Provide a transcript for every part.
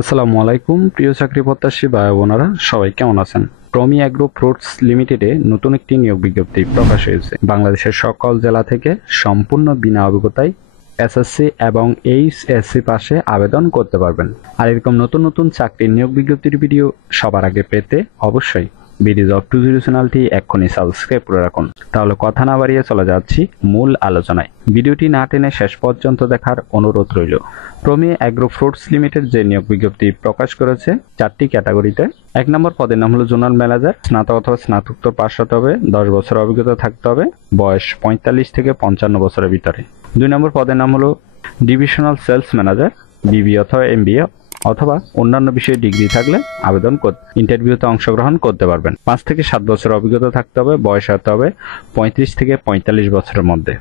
আসসালামু আলাইকুম প্রিয় চাকরি প্রত্যাশী ভাই বোনেরা, সবাই কেমন আছেন? প্রমি এগ্রো ফ্রুটস লিমিটেডে নতুন একটি নিয়োগ বিজ্ঞপ্তি প্রকাশ হয়েছে। বাংলাদেশের সকল জেলা থেকে সম্পূর্ণ বিনা অভিজ্ঞতায় এসএসসি এবং এইচএসসি পাশে আবেদন করতে পারবেন। আর এরকম নতুন নতুন চাকরির নিয়োগ বিজ্ঞপ্তির ভিডিও সবার আগে পেতে অবশ্যই বিডি জব 20 চ্যানেলটি এক্ষুনি সাবস্ক্রাইব করে রাখুন। তাহলে কথা না বাড়িয়ে চলে যাচ্ছি মূল আলোচনায়। ভিডিওটি না টেনে শেষ পর্যন্ত দেখার অনুরোধ রইল। প্রমি এগ্রো ফ্রুটস লিমিটেড যে নিয়োগ বিজ্ঞপ্তি প্রকাশ করেছে 4টি ক্যাটাগরিতে। 1 নম্বর পদের নাম হলো জোনাল ম্যানেজার। স্নাতক অথবা স্নাতকোত্তর পাস হতে হবে, 10 বছর অভিজ্ঞতা থাকতে হবে, বয়স 45 থেকে 55 বছরের ভিতরে। 2 নম্বর পদের নাম হলো ডিভিশনাল সেলস ম্যানেজার, বিবি অথবা এমবিএ অথবা অন্যান্য বিষয়ে ডিগ্রি থাকলে আবেদন ইন্টারভিউতে অংশগ্রহণ করতে পারবেন। 5 থেকে 7 বছর অভিজ্ঞতা থাকতে হবে, বয়স হতে হবে 35 থেকে 45 বছরের মধ্যে।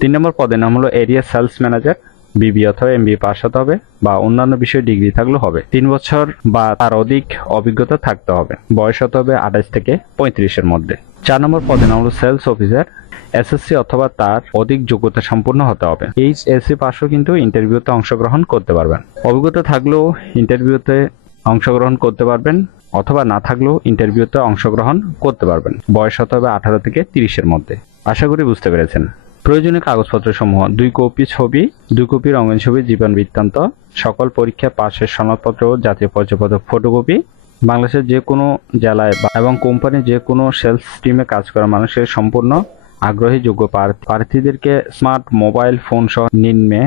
3 নম্বর পদের নাম হলো এরিয়া সেলস ম্যানেজার, বিবি অথবা এমবিএ পাস হতে হবে বা অন্যান্য বিষয়ে ডিগ্রি থাকলে হবে। 3 বছর বা তার অধিক অভিজ্ঞতা থাকতে হবে, বয়স হতে হবে 28 থেকে 35 মধ্যে। 4 নম্বর পদের নাম হলো সেলস অফিসার, এসএসসি অথবা তার অধিক যোগ্যতা সম্পূর্ণ হতে হবে। এইচএসসি পাসও কিন্তু ইন্টারভিউতে অংশগ্রহণ করতে পারবেন। অভিজ্ঞতা থাকলেও ইন্টারভিউতে অংশগ্রহণ করতে পারবেন অথবা না থাকলেও ইন্টারভিউতে অংশগ্রহণ করতে পারবেন। বয়স হতে হবে 18 থেকে 30 মধ্যে। আশা করি বুঝতে পেরেছেন। প্রয়োজনীয় কাগজপত্র সমূহ: 2 কপি ছবি, 2 কপি রঙিন ছবি, জীবন বৃত্তান্ত, সকল পরীক্ষা পাশের সনদপত্র ও জাতীয় পরিচয়পত্র ফটোকপি। বাংলাদেশের যে কোনো জেলায় এবং কোম্পানির যে কোনো সেলস টিমে কাজ করা মানুষের সম্পূর্ণ আগ্রহী যোগ্য প্রার্থীদেরকে স্মার্ট মোবাইল ফোন সহ নিম্নে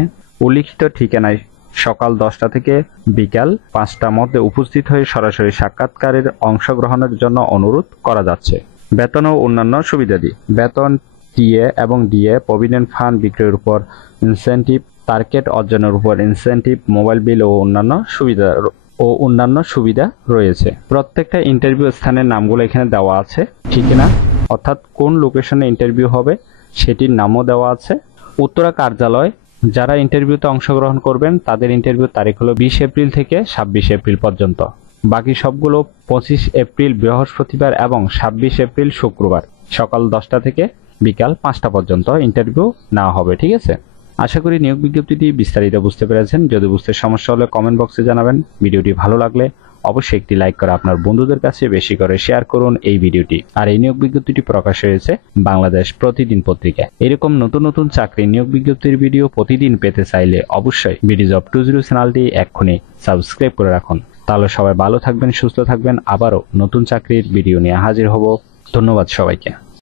উল্লিখিত ঠিকানায় সকাল 10টা থেকে বিকাল 5টার মধ্যে উপস্থিত হয়ে সরাসরি সাক্ষাৎকারের অংশগ্রহণের জন্য অনুরোধ করা যাচ্ছে। বেতন ও অন্যান্য সুবিধাদি: বেতন, টিএ এবং ডিএ, প্রভিডেন্ট ফান্ড বিক্রয়ের উপর ইনসেন্টিভ, টার্গেট অর্জনের উপর ইনসেন্টিভ, মোবাইল বিল ও অন্যান্য সুবিধা রয়েছে। প্রত্যেকটা ইন্টারভিউ স্থানের নামগুলো এখানে দেওয়া আছে, ঠিক না? অর্থাৎ কোন লোকেশনে ইন্টারভিউ হবে সেটির নামও দেওয়া আছে। উত্তরা কার্যালয়। যারা ইন্টারভিউতে অংশগ্রহণ করবেন তাদের ইন্টারভিউ তারিখ হলো 20 এপ্রিল থেকে 26 এপ্রিল পর্যন্ত। বাকি সবগুলো 25 এপ্রিল বৃহস্পতিবার এবং 26 এপ্রিল শুক্রবার সকাল 10টা থেকে বিকাল 5টা পর্যন্ত ইন্টারভিউ নেওয়া হবে। ঠিক আছে, আশা করি নিয়োগ বিজ্ঞপ্তিটি বিস্তারিত বুঝতে পেরেছেন। যদি বুঝতে সমস্যা হলে কমেন্ট বক্সে জানাবেন। ভিডিওটি ভালো লাগলে অবশ্যই একটি লাইক করে আপনার বন্ধুদের কাছে বেশি করে শেয়ার করুন এই ভিডিওটি। আর এই নিয়োগ বিজ্ঞপ্তিটি প্রকাশ হয়েছে বাংলাদেশ প্রতিদিন পত্রিকায়। এরকম নতুন নতুন চাকরি নিয়োগ বিজ্ঞপ্তির ভিডিও প্রতিদিন পেতে চাইলে অবশ্যই বিডি জব 20 চ্যানেলটি এক্ষুনি সাবস্ক্রাইব করে রাখুন। তাহলে সবাই ভালো থাকবেন, সুস্থ থাকবেন। আবারও নতুন চাকরির ভিডিও নিয়ে হাজির হব। ধন্যবাদ সবাইকে।